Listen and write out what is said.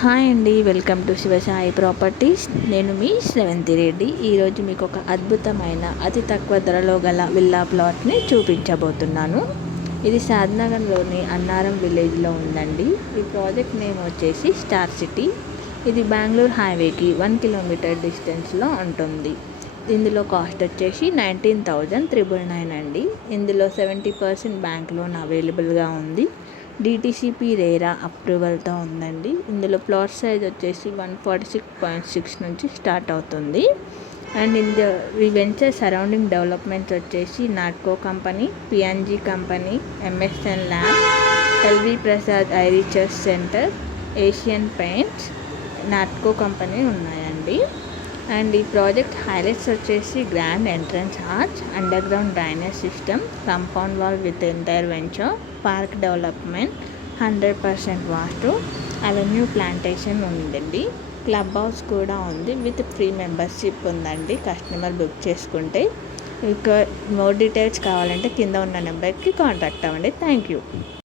Hi అండి, welcome to Shivasai properties. నేను మీ శ్రవంతి రెడ్డి. ఈరోజు మీకు ఒక అద్భుతమైన అతి తక్కువ ధరలో గల విల్లా ప్లాట్ని చూపించబోతున్నాను. ఇది సాద్నగర్లోని అన్నారం విలేజ్లో ఉందండి. ఈ ప్రాజెక్ట్ నేమ్ వచ్చేసి స్టార్ సిటీ. ఇది బెంగళూరు హైవేకి 1 కిలోమీటర్ డిస్టెన్స్లో ఉంటుంది. ఇందులో కాస్ట్ వచ్చేసి 19,999 అండి. ఇందులో 70% బ్యాంక్ లోన్ అవైలబుల్గా ఉంది. డిటిసిపి రేరా అప్రూవల్తో ఉందండి. ఇందులో ప్లాట్ సైజ్ వచ్చేసి 146.6 నుంచి స్టార్ట్ అవుతుంది. అండ్ ఈ వెంచర్ సరౌండింగ్ డెవలప్మెంట్స్ వచ్చేసి Natco company, PNG company, MSN lab, LV Prasad eye research centre, Asian Paints, Natco company ఉన్నాయండి. అండ్ ఈ ప్రాజెక్ట్ హైలైట్స్ వచ్చేసి grand entrance arch, underground drainage system, compound wall with entire venture, park development, 100% vastu, avenue plantation ఉందండి. Club house కూడా ఉంది with free membership ఉందండి customer book చేసుకుంటే. ఇంకా more details కావాలంటే కింద ఉన్న నెంబర్కి కాంటాక్ట్ అవ్వండి. Thank you.